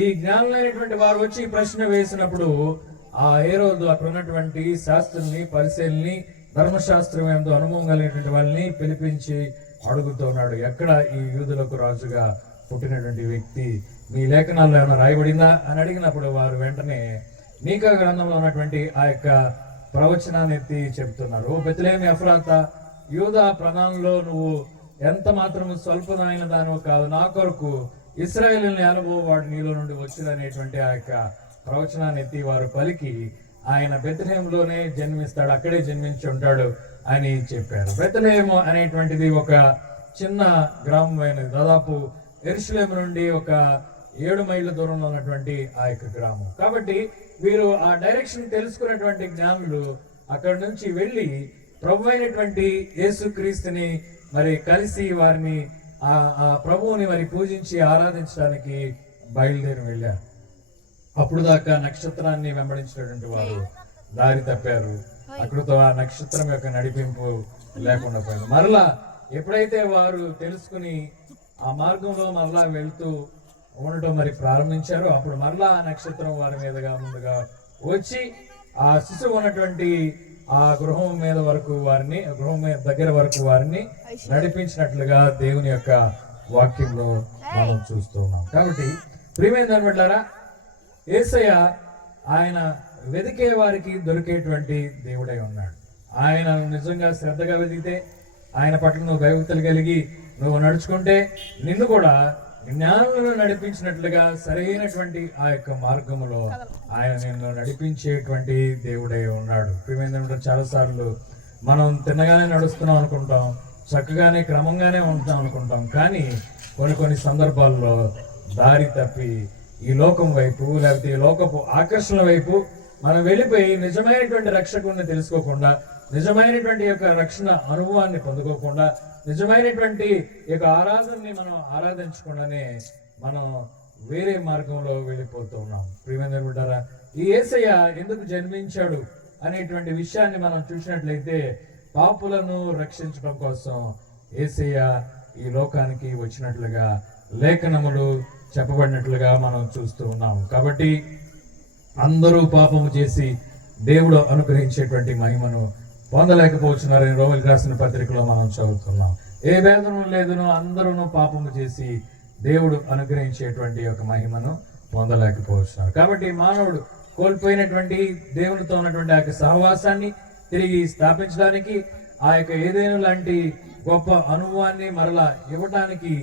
ఈ జ్ఞానులైనటువంటి వారు వచ్చి ప్రశ్న వేసినప్పుడు ఆ హేరోదు అక్కడ ఉన్నటువంటి శాస్త్రుల్ని, పరిశీలిని, ధర్మశాస్త్రం ఎంతో అనుభవం కలిగినటువంటి వాళ్ళని పిలిపించి అడుగుతున్నాడు, ఎక్కడ ఈ యూదులకు రాజుగా పుట్టినటువంటి వ్యక్తి, మీ లేఖనాల్లో ఏమైనా రాయబడిందా అని అడిగినప్పుడు వారు వెంటనే మీకా గ్రంథంలో ఉన్నటువంటి ఆ యొక్క ప్రవచనాన్ని ఎత్తి చెప్తున్నారు. ఓ బెత్లెహేము ఎఫ్రాతా, యూదా ప్రధానంలో నువ్వు ఎంత మాత్రము స్వల్పమైన దానివి కాదు, నా కొరకు ఇశ్రాయేలుని అనుభవం వాడు నీలో నుండి వచ్చిందనేటువంటి ఆ యొక్క ప్రవచనాన్ని ఎత్తి వారు పలికి ఆయన బెత్లెహేములోనే జన్మిస్తాడు, అక్కడే జన్మించి ఉంటాడు అని చెప్పారు. బెత్లెహేము అనేటువంటిది ఒక చిన్న గ్రామం అయినది. దాదాపు యెరూషలేము నుండి ఒక 7 మైళ్ళ దూరంలో ఉన్నటువంటి ఆ యొక్క గ్రామం. కాబట్టి వీరు ఆ డైరెక్షన్ తెలుసుకున్నటువంటి జ్ఞానులు అక్కడి నుంచి వెళ్ళి ప్రభు అయినటువంటి యేసుక్రీస్తుని మరి కలిసి వారిని ఆ ప్రభువుని మరి పూజించి ఆరాధించడానికి బయలుదేరి వెళ్ళారు. అప్పుడు దాకా నక్షత్రాన్ని వెంబడించినటువంటి వారు దారి తప్పారు. అక్కడితో ఆ నక్షత్రం యొక్క నడిపింపు లేకుండా పోయింది. మరలా ఎప్పుడైతే వారు తెలుసుకుని ఆ మార్గంలో మరలా వెళ్తూ ఉండటం మరి ప్రారంభించారో అప్పుడు మరలా ఆ నక్షత్రం వారి మీదుగా ముందుగా వచ్చి ఆ శిశువు ఉన్నటువంటి ఆ గృహం మీద వరకు వారిని, గృహం మీద దగ్గర వరకు వారిని నడిపించినట్లుగా దేవుని యొక్క వాక్యంలో మనం చూస్తూ ఉన్నాం. కాబట్టి ప్రియమైన దాని బిడ్డలారా, యేసయ్య ఆయన వెతికే వారికి దొరికేటువంటి దేవుడై ఉన్నాడు. ఆయన నిజంగా శ్రద్ధగా వెతికితే, ఆయన పట్ల నువ్వు భయభక్తులు కలిగి నువ్వు నడుచుకుంటే, నిన్ను కూడా జ్ఞానంలో నడిపించినట్లుగా సరైనటువంటి ఆ యొక్క మార్గములో ఆయన నిన్ను నడిపించేటువంటి దేవుడై ఉన్నాడు. ప్రియమైన చాలా సార్లు మనం తిన్నగానే నడుస్తున్నాం అనుకుంటాం, చక్కగానే క్రమంగానే ఉంటాం అనుకుంటాం, కానీ కొన్ని సందర్భాల్లో దారి తప్పి ఈ లోకం వైపు, లేకపోతే ఈ లోకపు ఆకర్షణ వైపు మనం వెళ్ళిపోయి నిజమైనటువంటి రక్షకుడిని తెలుసుకోకుండా, నిజమైనటువంటి యొక్క రక్షణ అనుభవాన్ని పొందుకోకుండా, నిజమైనటువంటి యొక్క ఆరాధనని మనం ఆరాధించకుండానే మనం వేరే మార్గంలో వెళ్ళిపోతూ ఉన్నాం. ప్రియమైన బిడ్డలారా, ఈ యేసయ్య ఎందుకు జన్మించాడు అనేటువంటి విషయాన్ని మనం చూసినట్లయితే, పాపులను రక్షించడం కోసం యేసయ్య ఈ లోకానికి వచ్చినట్లుగా లేఖనములు చెప్పబడినట్లుగా మనం చూస్తూ ఉన్నాం. కాబట్టి అందరూ పాపము చేసి దేవుడు అనుగ్రహించేటువంటి మహిమను పొందలేకపోతున్నారని రోమిలికి రాసిన పత్రికలో మనం చదువుతున్నాం. ఏ భేదము లేదునో అందరూ పాపము చేసి దేవుడు అనుగ్రహించేటువంటి యొక్క మహిమను పొందలేకపోతున్నారు. కాబట్టి మానవుడు కోల్పోయినటువంటి దేవునితో ఉన్నటువంటి ఆ యొక్క సహవాసాన్ని తిరిగి స్థాపించడానికి, ఆ యొక్క ఏదైనా లాంటి గొప్ప అనుభవాన్ని మరలా ఇవ్వటానికి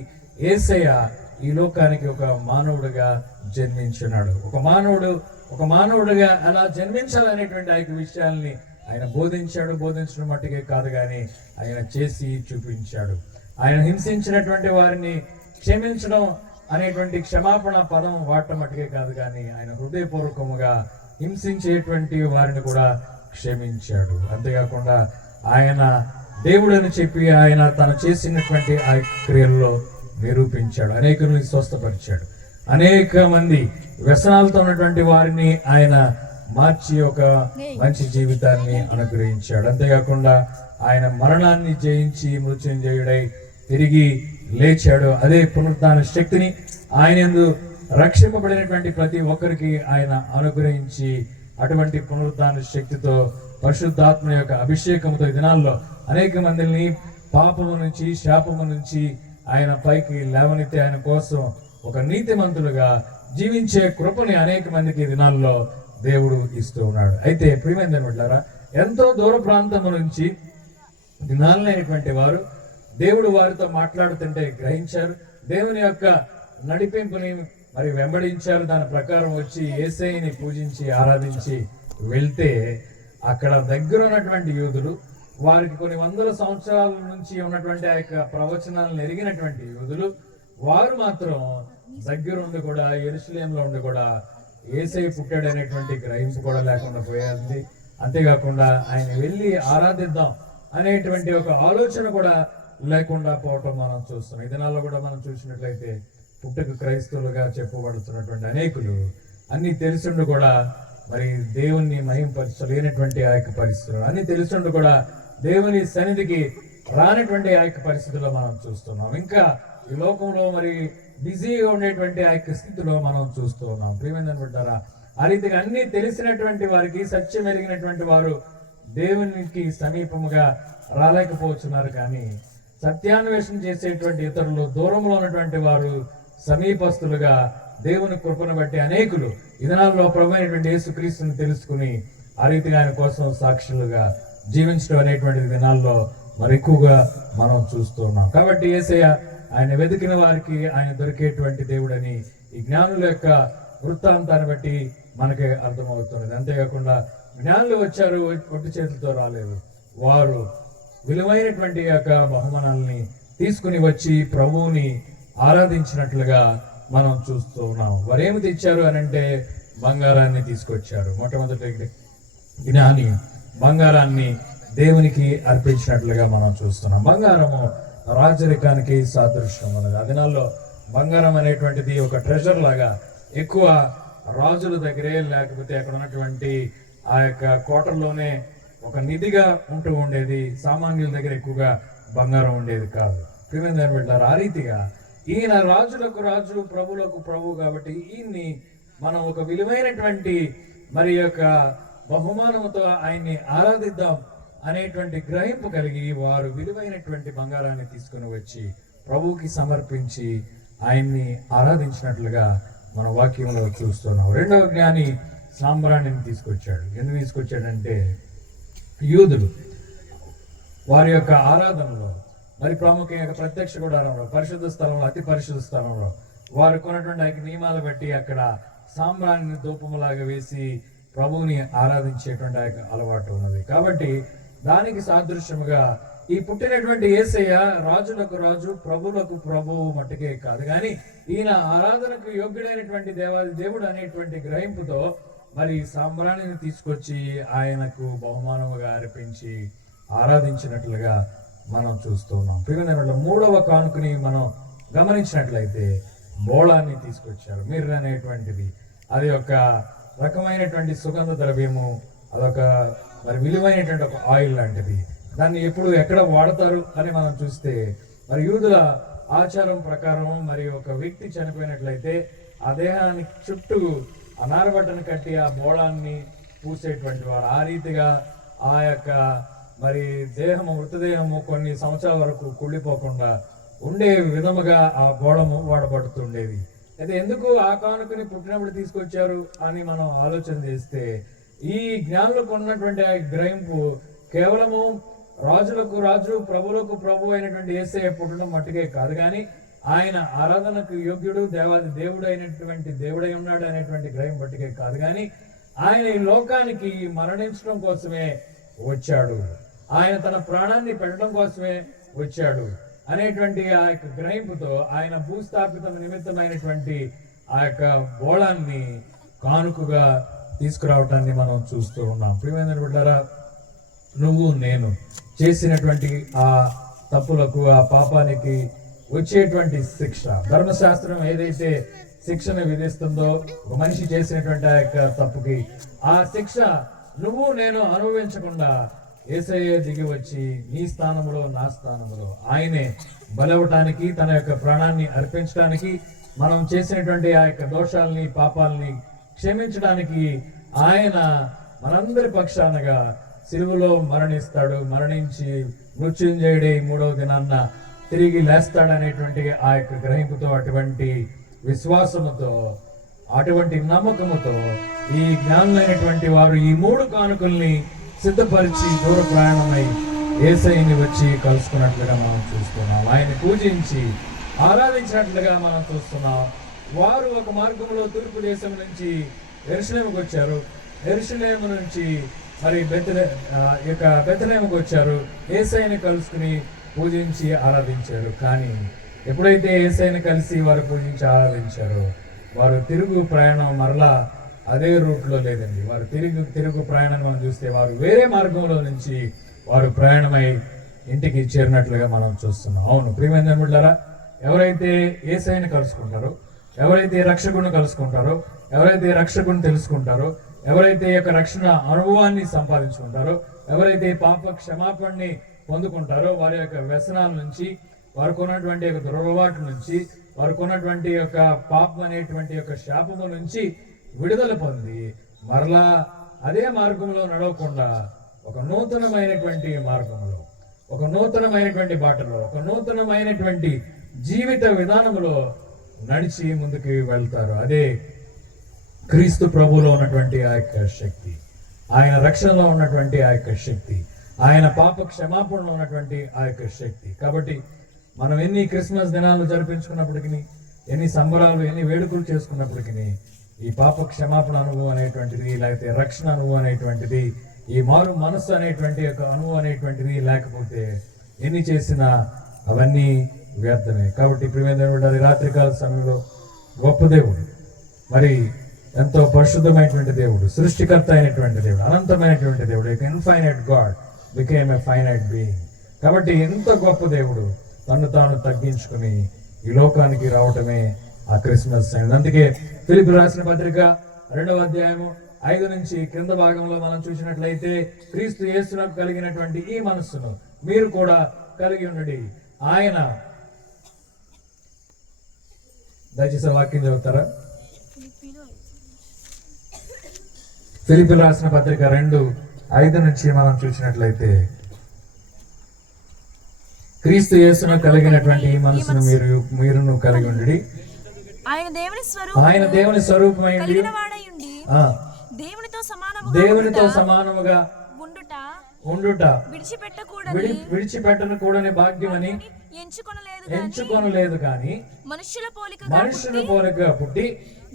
యేసయ్య ఈ లోకానికి ఒక మానవుడిగా జన్మించున్నాడు. ఒక మానవుడిగా అలా జన్మించాలనేటువంటి ఆ యొక్క విషయాల్ని ఆయన బోధించాడు. బోధించడం మట్టుకే కాదు, కానీ ఆయన చేసి చూపించాడు. ఆయన హింసించినటువంటి వారిని క్షమించడం అనేటువంటి క్షమాపణ పదం వాడటం మట్టుకే కాదు, కానీ ఆయన హృదయపూర్వకముగా హింసించేటువంటి వారిని కూడా క్షమించాడు. అంతేకాకుండా ఆయన దేవుడని చెప్పి ఆయన తను చేసినటువంటి ఆ క్రియల్లో నిరూపించాడు. అనేకులను స్వస్థపరిచాడు. అనేక మంది వ్యసనాలతో ఉన్నటువంటి వారిని ఆయన మార్చి ఒక మంచి జీవితాన్ని అనుగ్రహించాడు. అంతేకాకుండా ఆయన మరణాన్ని జయించి మృత్యుంజయుడై తిరిగి లేచాడు. అదే పునరుత్థాన శక్తిని ఆయన యందు రక్షింపబడినటువంటి ప్రతి ఒక్కరికి ఆయన అనుగ్రహించి, అటువంటి పునరుత్థాన శక్తితో పరిశుద్ధాత్మ యొక్క అభిషేకంతో ఈ దినాల్లో అనేక మందిని పాపము నుంచి, శాపము నుంచి ఆయన పైకి లేవనెత్తి ఆయన కోసం ఒక నీతిమంతులుగా జీవించే కృపని అనేక మందికి దినాల్లో దేవుడు ఇస్తూ ఉన్నాడు. అయితే ప్రియమైన బిడ్డలారా, ఎంతో దూర ప్రాంతం నుంచి దినాలైనటువంటి వారు దేవుడు వారితో మాట్లాడుతుంటే గ్రహించారు. దేవుని యొక్క నడిపింపుని మరి వెంబడించారు. దాని ప్రకారం వచ్చి యేసయ్యని పూజించి ఆరాధించి వెళ్తే, అక్కడ దగ్గర ఉన్నటువంటి యూదులు, వారికి కొన్ని వందల సంవత్సరాల నుంచి ఉన్నటువంటి ఆ యొక్క ప్రవచనాలను ఎరిగినటువంటి యూదులు, వారు మాత్రం దగ్గరుండి కూడా, యెరూషలేములో ఉండి కూడా యేసయ్య పుట్టాడు అనేటువంటి గ్రహింపు కూడా లేకుండా పోయింది. అంతేకాకుండా ఆయన వెళ్ళి ఆరాధిద్దాం అనేటువంటి ఒక ఆలోచన కూడా లేకుండా పోవటం మనం చూస్తున్నాం. ఈ దినాల్లో కూడా మనం చూసినట్లయితే పుట్టుక క్రైస్తవులుగా చెప్పబడుతున్నటువంటి అనేకులు అన్ని తెలిసిండు కూడా మరి దేవుణ్ణి మహింపరచలేనటువంటి ఆ యొక్క పరిస్థితులు, అన్ని తెలిసిండు కూడా దేవుని సన్నిధికి రానటువంటి ఆ యొక్క పరిస్థితుల్లో మనం చూస్తున్నాం. ఇంకా ఈ లోకంలో మరి బిజీగా ఉండేటువంటి ఆ యొక్క స్థితిలో మనం చూస్తూ ఉన్నాం. ప్రియమైన బిడ్డలారా, ఆ రీతిగా అన్ని తెలిసినటువంటి వారికి, సత్యం ఎరిగినటువంటి వారు దేవునికి సమీపముగా రాలేకపోతున్నారు. కానీ సత్యాన్వేషణ చేసేటువంటి ఇతరులు, దూరంలో ఉన్నటువంటి వారు సమీపస్తులుగా దేవుని కృపను బట్టి అనేకులు ఈ దినాల్లో ప్రభువైనటువంటి యేసుక్రీస్తుని తెలుసుకుని ఆ రీతిగా ఆయన కోసం సాక్షులుగా జీవించడం అనేటువంటి దినాల్లో మరి ఎక్కువగా మనం చూస్తూ ఉన్నాం. కాబట్టి యేసయ్య ఆయన వెతికిన వారికి ఆయన దొరికేటువంటి దేవుడని ఈ జ్ఞానుల యొక్క వృత్తాంతాన్ని బట్టి మనకి అర్థమవుతున్నది. అంతేకాకుండా జ్ఞానులు వచ్చారు, ఒట్టి చేతులతో రాలేదు. వారు విలువైనటువంటి యొక్క బహుమానాలని తీసుకుని వచ్చి ప్రభువుని ఆరాధించినట్లుగా మనం చూస్తూ ఉన్నాం. వారు ఏమి తెచ్చారు అని అంటే బంగారాన్ని తీసుకొచ్చారు. మొట్టమొదటి జ్ఞాని బంగారాన్ని దేవునికి అర్పించినట్లుగా మనం చూస్తున్నాం. బంగారము రాజరికానికి సాదృశ్యం అన్నది. ఆ దినాల్లో బంగారం అనేటువంటిది ఒక ట్రెజర్ లాగా ఎక్కువ రాజుల దగ్గరే, లేకపోతే అక్కడ ఉన్నటువంటి ఆ యొక్క కోటల్లోనే ఒక నిధిగా ఉంటూ ఉండేది. సామాన్యుల దగ్గర ఎక్కువగా బంగారం ఉండేది కాదు. ప్రియమైన బిడ్డలారా, ఆ రీతిగా ఈయన రాజులకు రాజు, ప్రభులకు ప్రభు కాబట్టి ఈయన్ని మనం ఒక విలువైనటువంటి మరి యొక్క బహుమానముతో ఆయన్ని ఆరాధిద్దాం అనేటువంటి గ్రహింపు కలిగి వారు విలువైనటువంటి బంగారాన్ని తీసుకుని వచ్చి ప్రభువుకి సమర్పించి ఆయన్ని ఆరాధించినట్లుగా మన వాక్యంలో చూస్తున్నాం. రెండవ జ్ఞాని సాంబ్రాణిని తీసుకొచ్చాడు. ఎందుకు తీసుకొచ్చాడంటే యూదులు వారి యొక్క ఆరాధనలో మరి ప్రాముఖ్యంగా ప్రత్యక్ష గుడారంలో, పరిశుద్ధ స్థలంలో, అతి పరిశుద్ధ స్థలంలో వారు కొన్నటువంటి ఆ నియమాలు బట్టి అక్కడ సాంబ్రాణిని ధూపములాగా వేసి ప్రభువుని ఆరాధించేటువంటి ఆ అలవాటు ఉన్నది. కాబట్టి దానికి సాదృశ్యముగా ఈ పుట్టినటువంటి యేసయ్య రాజులకు రాజు, ప్రభువులకు ప్రభువు మట్టుకే కాదు, కానీ ఈయన ఆరాధనకు యోగ్యుడైనటువంటి దేవాది దేవుడు అనేటువంటి గ్రహింపుతో మరి సాంబ్రాణిని తీసుకొచ్చి ఆయనకు బహుమానముగా అర్పించి ఆరాధించినట్లుగా మనం చూస్తున్నాం. ప్రియమైన మూడవ కానుకని మనం గమనించినట్లయితే బోళాన్ని తీసుకొచ్చారు. మిర్ర అనేటువంటిది అది ఒక రకమైనటువంటి సుగంధ ద్రవ్యము, అదొక మరి విలువైనటువంటి ఒక ఆయిల్ లాంటిది. దాన్ని ఎప్పుడు ఎక్కడ వాడతారు అని మనం చూస్తే మరి యూదుల ఆచారం ప్రకారం మరి ఒక వ్యక్తి చనిపోయినట్లయితే ఆ దేహానికి చుట్టూ ఆ నారబట్టను కట్టి ఆ బోళాన్ని పూసేటువంటి వారు. ఆ రీతిగా ఆ యొక్క మరి మృతదేహము కొన్ని సంవత్సరాల వరకు కుళ్ళిపోకుండా ఉండే విధముగా ఆ బోళము వాడబడుతుండేది. అయితే ఎందుకు ఆ కానుకని పుట్టినప్పుడు తీసుకొచ్చారు అని మనం ఆలోచన చేస్తే ఈ జ్ఞానులకు ఉన్నటువంటి ఆ గ్రహింపు కేవలము రాజులకు రాజు, ప్రభులకు ప్రభు అయినటువంటి యేసయ్య పుట్టడం మట్టుకే కాదు, కానీ ఆయన ఆరాధనకు యోగ్యుడు, దేవాది దేవుడు అయినటువంటి దేవుడై ఉన్నాడు అనేటువంటి గ్రహం మట్టుకే కాదు, కానీ ఆయన ఈ లోకానికి మరణించడం కోసమే వచ్చాడు, ఆయన తన ప్రాణాన్ని పెట్టడం కోసమే వచ్చాడు అనేటువంటి ఆ యొక్క గ్రహింపుతో ఆయన భూస్థాపితం నిమిత్తమైనటువంటి ఆ యొక్క బోళాన్ని కానుకగా తీసుకురావటాన్ని మనం చూస్తూ ఉన్నాం. ప్రియమైన బిడ్డలారా, నువ్వు నేను చేసినటువంటి ఆ తప్పులకు, ఆ పాపానికి వచ్చేటువంటి శిక్ష, ధర్మశాస్త్రం ఏదైతే శిక్షను విధిస్తుందో ఒక మనిషి చేసినటువంటి ఆ యొక్క తప్పుకి ఆ శిక్ష నువ్వు నేను అనుభవించకుండా యేసయ్య దిగి వచ్చి నీ స్థానంలో, నా స్థానంలో ఆయనే బలవటానికి, తన యొక్క ప్రాణాన్ని అర్పించడానికి, మనం చేసినటువంటి ఆ యొక్క దోషాలని, పాపాలని క్షమించడానికి ఆయన మనందరి పక్షానగా సిలువలో మరణిస్తాడు. మరణించి మృత్యుంజయుడే మూడవ దినాన్న తిరిగి లేస్తాడనేటువంటి ఆ యొక్క గ్రహింపుతో, అటువంటి విశ్వాసముతో, అటువంటి నమ్మకముతో ఈ జ్ఞానులైనటువంటి వారు ఈ మూడు కానుకల్ని సిద్ధపరిచి దూర ప్రయాణమై యేసయ్యని వచ్చి కలుసుకున్నట్లుగా మనం చూస్తున్నాం. ఆయన పూజించి ఆరాధించినట్లుగా మనం చూస్తున్నాం. వారు ఒక మార్గంలో తూర్పు దేశం నుంచి యెరూషలేముకు వచ్చారు. యెరూషలేము నుంచి మరి బెత్లెహేముకు వచ్చారు. యేసయ్యని కలుసుకుని పూజించి ఆరాధించారు. కానీ ఎప్పుడైతే యేసయ్యని కలిసి వారు పూజించి ఆరాధించారో వారు తిరుగు ప్రయాణం మరలా అదే రూట్లో లేదండి. వారు తిరుగు ప్రయాణం మనం చూస్తే వారు వేరే మార్గంలో నుంచి వారు ప్రయాణమై ఇంటికి చేరినట్లుగా మనం చూస్తున్నాం. అవును ప్రియమైన బిడ్డలారా, ఎవరైతే యేసయ్యని కలుసుకుంటారో, ఎవరైతే రక్షకుడిని కలుసుకుంటారో, ఎవరైతే రక్షకుడిని తెలుసుకుంటారో, ఎవరైతే ఈ యొక్క రక్షణ అనుభవాన్ని సంపాదించుకుంటారో, ఎవరైతే పాప క్షమాపణని పొందుకుంటారో, వారి యొక్క వ్యసనాల నుంచి, వారికి ఉన్నటువంటి యొక్క దురలవాట్ల నుంచి, వారికి ఉన్నటువంటి యొక్క పాపం అనేటువంటి యొక్క శాపము నుంచి విడుదల పొంది మరలా అదే మార్గంలో నడవకుండా ఒక నూతనమైనటువంటి మార్గంలో, ఒక నూతనమైనటువంటి బాటలో, ఒక నూతనమైనటువంటి జీవిత విధానంలో నడిచి ముందుకు వెళ్తారు. అదే క్రీస్తు ప్రభువులో ఉన్నటువంటి ఆ యొక్క శక్తి, ఆయన రక్షణలో ఉన్నటువంటి ఆ యొక్క శక్తి, ఆయన పాప క్షమాపణలో ఉన్నటువంటి ఆ యొక్క శక్తి. కాబట్టి మనం ఎన్ని క్రిస్మస్ దినాలు జరిపించుకున్నప్పటికీ, ఎన్ని సంబరాలు, ఎన్ని వేడుకలు చేసుకున్నప్పటికీ ఈ పాప క్షమాపణ అనుభవం అనేటువంటిది, లేకపోతే రక్షణ అనుభవం అనేటువంటిది, ఈ మారు మనస్సు అనేటువంటి యొక్క అనుభవం అనేటువంటిది లేకపోతే ఎన్ని చేసినా అవన్నీ వ్యర్థమే. కాబట్టి ప్రియమైన రాత్రికాల సమయంలో గొప్ప దేవుడు, మరి ఎంతో పరిశుద్ధమైనటువంటి దేవుడు, సృష్టికర్త అయినటువంటి దేవుడు, అనంతమైనటువంటి దేవుడు, infinite God became a finite being. కాబట్టి ఎంత గొప్ప దేవుడు తను తాను తగ్గించుకుని ఈ లోకానికి రావటమే ఆ క్రిస్మస్ అయింది. అందుకే ఫిలిప్పీయులకు రాసిన పత్రిక 2వ అధ్యాయము 5 నుంచి క్రింద భాగంలో మనం చూసినట్లయితే, క్రీస్తు యేసునకు కలిగినటువంటి ఈ మనస్సును మీరు కూడా కలిగి ఉండండి. ఆయన, దయచేసి వాక్యం చదువుతారా? ఫిలిప్పీయులకు రాసిన పత్రిక 2:5 నుంచి మనం చూసినట్లయితే, క్రీస్తు యేసును కలిగినటువంటి ఈ మనసును మీరును కలిగి ఉండి ఆయన దేవుని స్వరూపమై దేవునితో సమానముగా ఉండుట విడిచిపెట్టను కూడని భాగ్యమని ఎంచుకొనలేదు కానీ మనుషుల పోలికగా పుట్టి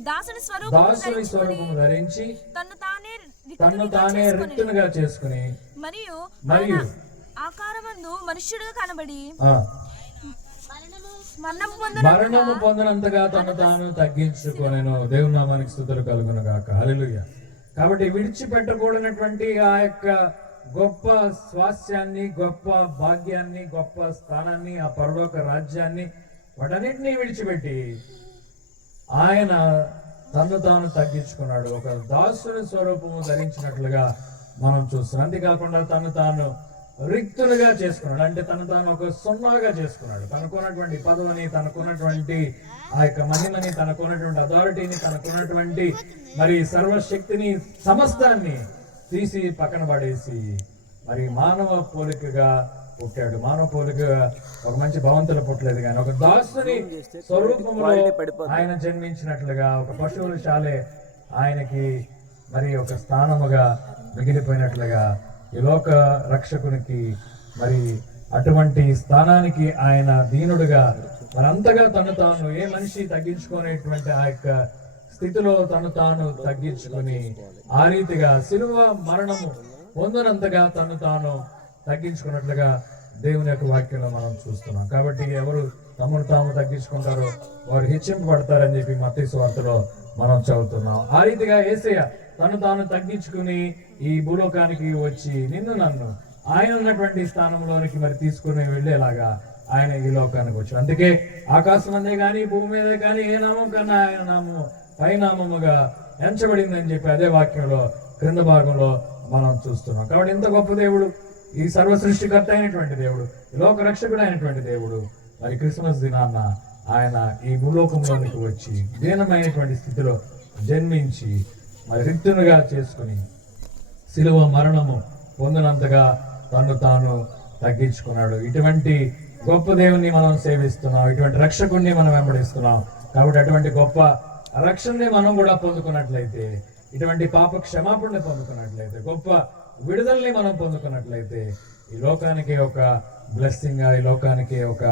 దాసుని స్వరూపము ధరించి తన్ను తానే రిక్తునిగా చేసుకుని మరియు ఆకారమందు మనుష్యుడుగా కనబడి మరణము పొందనంతగా తను తాను తగ్గించుకొనెను. దేవుని నామానికి స్తుతులు కలుగును గాక. హల్లెలూయా. కాబట్టి విడిచిపెట్టకూడనటువంటి ఆ యొక్క గొప్ప స్వాస్యాన్ని, గొప్ప భాగ్యాన్ని, గొప్ప స్థానాన్ని, ఆ పరలోక రాజ్యాన్ని, వాటన్నిటినీ విడిచిపెట్టి ఆయన తను తాను తగ్గించుకున్నాడు. ఒక దాసుని స్వరూపము ధరించినట్లుగా మనం చూస్తున్నాం. అంతేకాకుండా తను తాను రిక్తులుగా చేసుకున్నాడు. అంటే తను తాను ఒక సున్నాగా చేసుకున్నాడు. తనకున్నటువంటి పదవిని, తనకున్నటువంటి ఆ యొక్క మహిమని, తనకున్నటువంటి అథారిటీని, తనకున్నటువంటి మరి సర్వశక్తిని, సమస్తాన్ని తీసి పక్కన పడేసి మరి మానవ పోలికగా పుట్టాడు. మానవ పోలికగా ఒక మంచి భవంతులు పుట్టలేదు కానీ ఒక దాసుని స్వరూపంలో ఆయన జన్మించినట్లుగా, ఒక పశువుల శాలే ఆయనకి మరి ఒక స్థానముగా మిగిలిపోయినట్లుగా, ఈ లోక రక్షకునికి మరి అటువంటి స్థానానికి ఆయన దీనుడుగా మరి అంతగా తను తాను, ఏ మనిషి తగ్గించుకునేటువంటి ఆ యొక్క స్థితిలో తను తాను తగ్గించుకొని ఆ రీతిగా శిలువ మరణము పొందనంతగా తను తాను తగ్గించుకున్నట్లుగా దేవుని యొక్క వాక్యంలో మనం చూస్తున్నాం. కాబట్టి ఎవరు తమను తాము తగ్గించుకుంటారో వారు హెచ్చింపబడతారని చెప్పి మత్తయి సువార్తలో మనం చదువుతున్నాం. ఆ రీతిగా యేసయ్య తను తాను తగ్గించుకుని ఈ భూలోకానికి వచ్చి నిన్ను నన్ను ఆయన ఉన్నటువంటి స్థానంలోనికి మరి తీసుకుని వెళ్ళేలాగా ఆయన ఈ లోకానికి వచ్చాడు. అందుకే ఆకాశం అందే కానీ భూమి మీదే కానీ ఏ నామం కన్నా ఆయన నామము పైనామముగా ఎంచబడిందని చెప్పి అదే వాక్యంలో క్రింద భాగంలో మనం చూస్తున్నాం. కాబట్టి ఇంత గొప్ప దేవుడు, ఈ సర్వ సృష్టికర్త అయినటువంటి దేవుడు, ఈ లోక రక్షకుడు అయినటువంటి దేవుడు మరి క్రిస్మస్ దినాన్న ఆయన ఈ భూలోకంలోనికి వచ్చి దీనమైనటువంటి స్థితిలో జన్మించి మరి రిక్తునిగా చేసుకుని శిలువ మరణము పొందినంతగా తను తాను తగ్గించుకున్నాడు. ఇటువంటి గొప్ప దేవుణ్ణి మనం సేవిస్తున్నాం, ఇటువంటి రక్షకుణ్ణి మనం వెంబడిస్తున్నాం. కాబట్టి అటువంటి గొప్ప రక్షణని మనం కూడా పొందుకున్నట్లయితే, ఇటువంటి పాప క్షమాపణని పొందుకున్నట్లయితే, గొప్ప విడుదలని మనం పొందుకున్నట్లయితే ఈ లోకానికి ఒక బ్లెస్సింగ్ గా, ఈ లోకానికి ఒక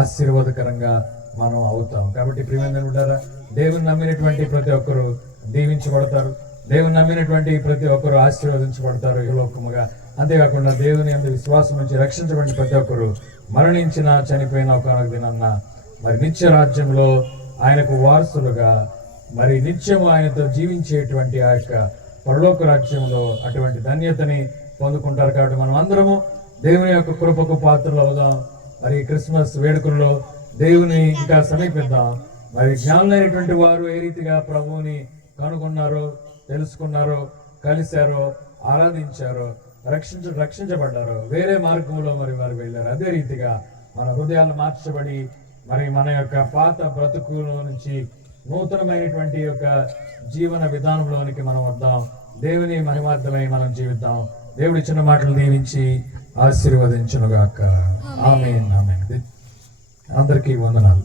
ఆశీర్వాదకరంగా మనం అవుతాం. కాబట్టి ప్రియమైనవారా, దేవుని నమ్మినటువంటి ప్రతి ఒక్కరు దీవించబడతారు. దేవుని నమ్మినటువంటి ప్రతి ఒక్కరు ఆశీర్వదించబడతారు ఈ లోకముగా. అంతేకాకుండా దేవుని యందు విశ్వాసం నుంచి రక్షించబడిన ప్రతి ఒక్కరు మరణించిన, చనిపోయిన ఒకనొక దినాన్న మరి నిత్య రాజ్యంలో ఆయనకు వారసులుగా మరి నిత్యము ఆయనతో జీవించేటువంటి ఆ యొక్క పరలోక రాజ్యంలో అటువంటి ధన్యతని పొందుకుంటారు. కాబట్టి మనం అందరము దేవుని యొక్క కృపకు పాత్రలు అవుదాం. మరి క్రిస్మస్ వేడుకల్లో దేవుని ఇంకా సమీపిద్దాం. మరి జ్ఞానులైనటువంటి వారు ఏ రీతిగా ప్రభువుని కనుగొన్నారో, తెలుసుకున్నారో, కలిశారో, ఆరాధించారో, రక్షించబడ్డారో, వేరే మార్గంలో మరి వారు వెళ్ళారు. అదే రీతిగా మన హృదయాలు మార్చబడి మరి మన యొక్క పాత బ్రతుకుల నుంచి నూతనమైనటువంటి యొక్క జీవన విధానంలోనికి మనం వద్దాం. దేవుని మహిమార్థమై మనం జీవిద్దాం. దేవుడి ఇచ్చిన మాటలు దీవించి ఆశీర్వదించునుగాక. ఆమేన్. ఆమేన్. అందరికీ వందనాలు.